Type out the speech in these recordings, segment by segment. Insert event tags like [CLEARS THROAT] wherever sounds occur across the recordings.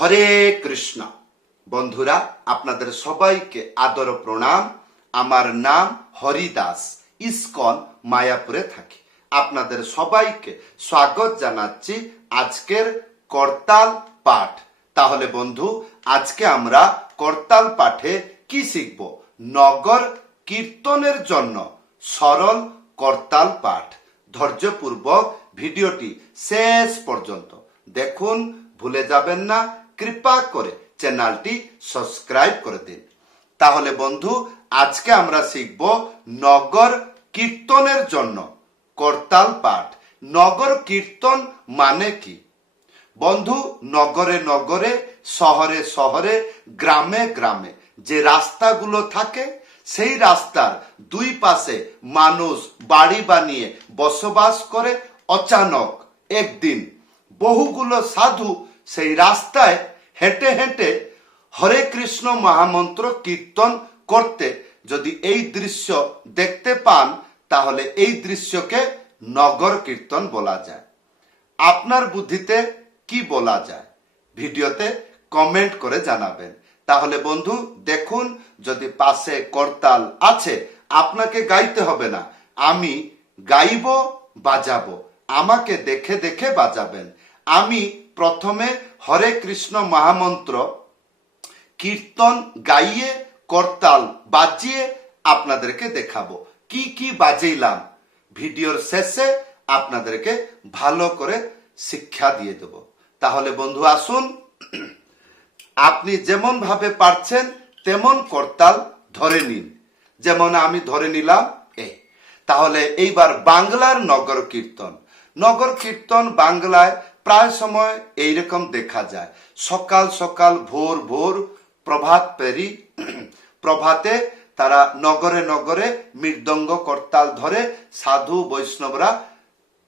হরে কৃষ্ণ। বন্ধুরা, আপনাদের সবাইকে আদর প্রণাম। আমার নাম হরিদাস, ইসকন, মায়াপুরে থাকি। আপনাদের সবাইকে স্বাগত জানাচ্ছি আজকের করতাল পাঠ। তাহলে বন্ধু, আজকে আমরা করতাল পাঠে কি শিখব? নগর কীর্তনের জন্য সরল করতাল পাঠ। ধৈর্যপূর্বক ভিডিওটি শেষ পর্যন্ত দেখুন, ভুলে যাবেন না। কৃপা করে চ্যানেলটি সাবস্ক্রাইব করে দিন। তাহলে বন্ধু, আজকে আমরা শিখব নগর কীর্তনের জন্য করতাল পাঠ। নগর কীর্তন মানে কি? বন্ধু, নগরে নগরে, শহরে শহরে, গ্রামে গ্রামে যে রাস্তাগুলো থাকে, সেই রাস্তার দুই পাশে মানুষ বাড়ি বানিয়ে বসবাস করে। অচানক একদিন বহুগুলো সাধু সেই রাস্তায় হেঁটে হেঁটে হরে কৃষ্ণ মহামন্ত্র কীর্তন করতে যদি এই দৃশ্য দেখতে পান, তাহলে এই দৃশ্যকে নগর কীর্তন বলা যায়। আপনার বুদ্ধিতে কি বলা যায়? ভিডিওতে কমেন্ট করে জানাবেন। তাহলে বন্ধু, দেখুন, যদি পাশে করতাল আছে, আপনাকে গাইতে হবে না। আমি গাইব, বাজাবো। আমাকে দেখে দেখে বাজাবেন। আমি প্রথমে হরে কৃষ্ণ মহামন্ত্র, কীর্তন গাইয়ে করতাল, বাজিয়ে আপনাদেরকে দেখাবো। কি কি বাজাইলাম ভিডিওর শেষে আপনাদেরকে ভালো করে শিক্ষা দিয়ে দেব। তাহলে বন্ধু, আসুন। আপনি যেমন ভাবে পারছেন, তেমন করতাল ধরে নিন। যেমন আমি ধরে নিলাম এই তাহলে এইবার বাংলার নগর কীর্তন। নগর কীর্তন বাংলায় প্রায় সময় এইরকম দেখা যায়। সকাল সকাল, ভোর ভোর, প্রভাত পেরি [CLEARS THROAT] প্রভাতে তারা নগরে নগরে মৃদঙ্গ করতাল ধরে সাধু, বৈষ্ণবরা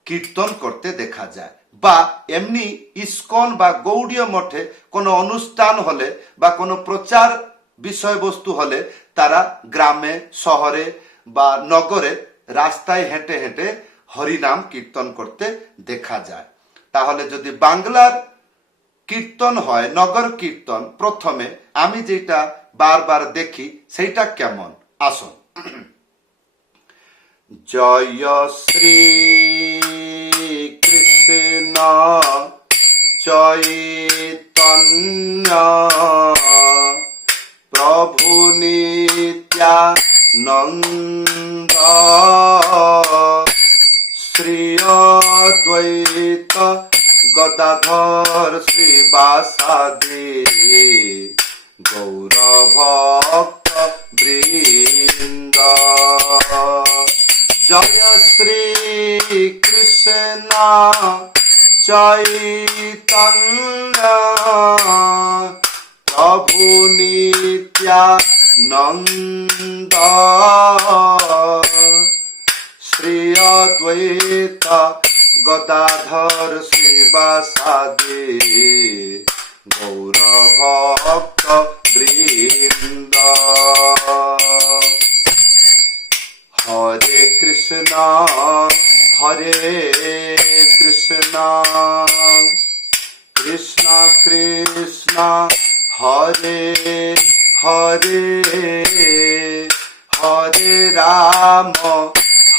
কীর্তন করতে দেখা যায়। বা এমনি ইস্কন বা গৌড়ীয় মঠে কোনো অনুষ্ঠান হলে বা কোনো প্রচার বিষয়বস্তু হলে তারা গ্রামে, শহরে বা নগরে রাস্তায় হেঁটে হেঁটে হরিনাম কীর্তন করতে দেখা যায়। তাহলে যদি বাংলার কীর্তন হয়, নগর কীর্তন, প্রথমে আমি যেটা বারবার দেখি, সেইটা কেমন? আসুন। জয় শ্রী কৃষ্ণ, চৈতন্য, প্রভু নিত্যানন্দ। অদ্বৈত গদাধর শ্রীবাসাদি গৌরভক্ত বৃন্দ জয় শ্রী কৃষ্ণ চৈতন্য প্রভু নিত্যানন্দ শ্রী অদ্বৈত গদাধর শ্রীবাসাদি গৌরভক্ত বৃন্দ। হরে কৃষ্ণ হরে কৃষ্ণ কৃষ্ণ কৃষ্ণ হরে হরে হরে রাম।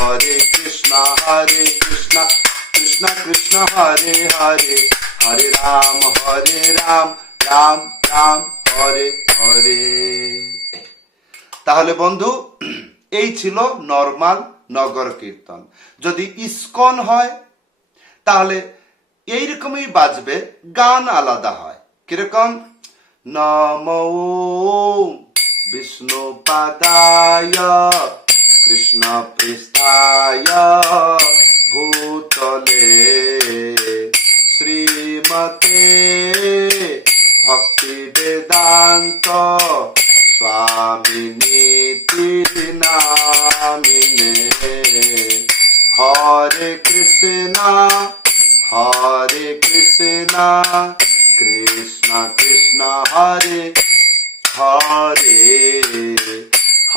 হরে কৃষ্ণ হরে কৃষ্ণ কৃষ্ণ কৃষ্ণ হরে হরে হরে রাম হরে রাম রাম রাম হরে হরে তাহলে বন্ধু, এই ছিল নর্মাল নগর কীর্তন। যদি ইস্কন হয়, তাহলে এইরকমই বাজবে, গান আলাদা হয়। কীরকম? নম বিষ্ণু পাদায় কৃষ্ণ পৃষ্ঠায় ভূতলে শ্রীমতে ভক্তি বেদান্ত স্বামিনীতি নামিনে হরে কৃষ্ণ হরে কৃষ্ণ কৃষ্ণ কৃষ্ণ হরে হরে।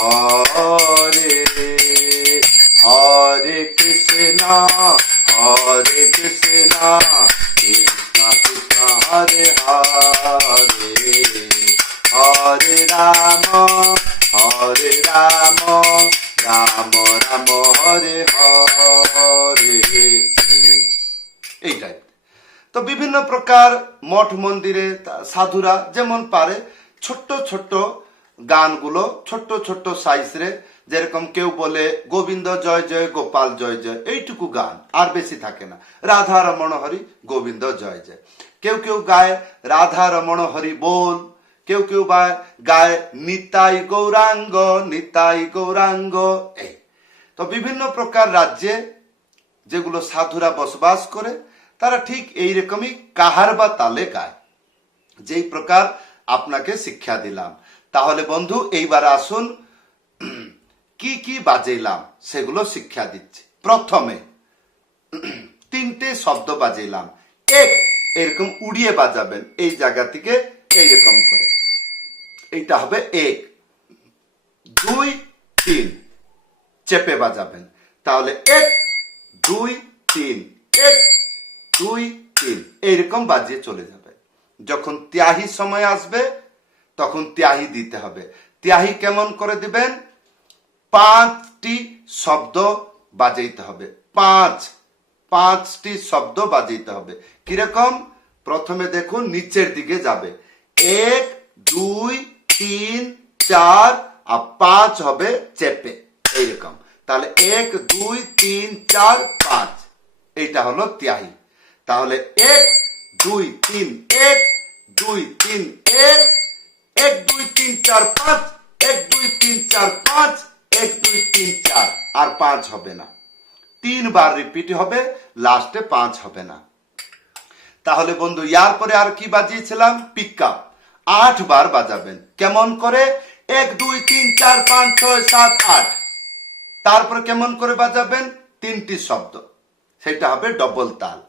হরে হরে কৃষ্ণ হরে কৃষ্ণ কৃষ্ণ কৃষ্ণ, হরে হরে হরে রাম হরে রাম রাম রাম, হরে হরে। এইটাই। তো বিভিন্ন প্রকার মঠ মন্দিরে সাধুরা যেমন পারে, ছোট্ট ছোট্ট গানগুলো ছোট্ট ছোট্ট সাইজরে, যেরকম কেউ বলে, গোবিন্দ জয় জয়, গোপাল জয় জয় এইটুকু গান, আর বেশি থাকে না। রাধা রমণ হরি, গোবিন্দ জয় জয় কেউ কেউ গায়, রাধা রমণ হরি বল কেউ কেউ বা গায়, নিতাই গৌরাঙ্গ নিতাই গৌরাঙ্গ এই। তো বিভিন্ন প্রকার রাজ্যে যেগুলো সাধুরা বসবাস করে, তারা ঠিক এই রকমই কাহার বা তালে গায়। যেই প্রকার আপনাকে শিক্ষা দিলাম। তাহলে বন্ধু, এইবার আসুন, কি কি বাজাইলাম সেগুলো শিক্ষা দিচ্ছি। প্রথমে, তিনটে শব্দ বাজাইলাম। এক, এরকম উড়িয়ে বাজাবেন এই জায়গা থেকে এইরকম করে। এইটা হবে এক। দুই, তিন, চেপে বাজাবেন। তাহলে এক, দুই, তিন, এক, দুই, তিন, এইরকম বাজিয়ে চলে যাবে। যখন ত্যাহি সময় আসবে তখন ত্যাহি দিতে হবে। ত্যাহি কেমন করে দিবেন? পাঁচটি শব্দ বাজাইতে হবে। পাঁচ, পাঁচটি শব্দ বাজাইতে হবে। কীরকম? প্রথমে দেখুন, নিচের দিকে যাবে। এক, দুই, তিন, চার, আর পাঁচ হবে চেপে। এইরকম। তাহলে এক, দুই, তিন, চার, পাঁচ। এইটা হলো ত্যাহি। তাহলে এক, দুই, তিন, এক, দুই, তিন, এক এক, দুই, তিন, চার, পাঁচ। এক, দুই, তিন, চার, পাঁচ। এক, দুই, তিন, চার। আর পাঁচ হবে না। তিনবার রিপিট হবে লাস্টে পাঁচ হবে না। তাহলে বন্ধু, ইয়ার পরে আর কি বাজিয়েছিলাম? পিক আট বার বাজাবেন। কেমন করে? এক, দুই, তিন, চার, পাঁচ, ছয়, সাত, আট। তারপর কেমন করে বাজাবেন? তিনটি শব্দ। সেটা হবে ডবল তাল।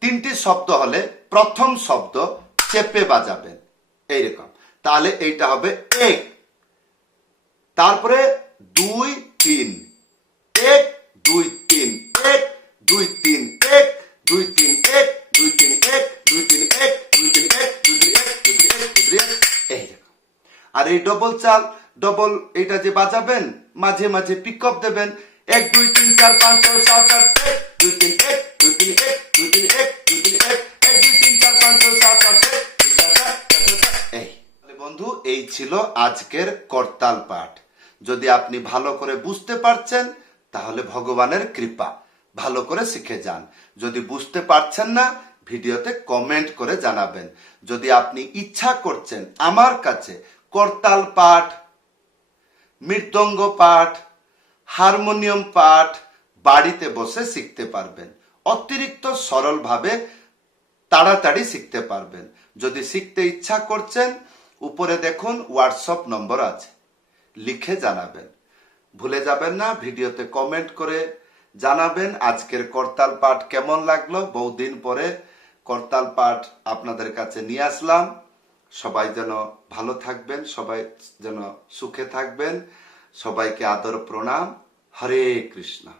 তিনটি শব্দ হলে প্রথম শব্দ চেপে বাজাবেন। এইরকম। তাহলে এইটা হবে এক তারপরে দুই তিন এক দুই তিন এক দুই তিন এক দুই তিন এক দুই তিন এক দুই তিন এক দুই তিন এক দুই তিন এক দুই তিন এক দুই তিন এক এইরকম আর এই ডবল চাল ডবল এটা যে বাজাবেন মাঝে মাঝে পিক আপ দেবেন এক দুই তিন চার পাঁচ ছয় সাত আট এক দুই তিন এক দুই তিন এক দুই তিন এক ছিল আজকের করতাল পাঠ। যদি আপনি ভালো করে বুঝতে পারছেন, তাহলে ভগবানের কৃপা। ভালো করে শিখে যান। যদি বুঝতে পারছেন না, ভিডিওতে কমেন্ট করে জানাবেন। যদি আপনি ইচ্ছা করছেন আমার কাছে করতাল পাঠ, মৃদঙ্গ পাঠ, হারমোনিয়াম পাঠ বাড়িতে বসে শিখতে পারবেন। অতিরিক্ত সরলভাবে তাড়াতাড়ি শিখতে পারবেন। যদি শিখতে ইচ্ছা করছেন উপরে দেখুন হোয়াটসঅ্যাপ নম্বর আছে। লিখে জানাবেন। ভুলে যাবেন না, ভিডিওতে কমেন্ট করে জানাবেন আজকের করতাল পাঠ কেমন লাগল। বহুদিন পরে করতাল পাঠ আপনাদের কাছে নিয়ে আসলাম। সবাই যেন ভালো থাকবেন, সবাই যেন সুখে থাকবেন। সবাইকে আদর প্রণাম। হরে কৃষ্ণ।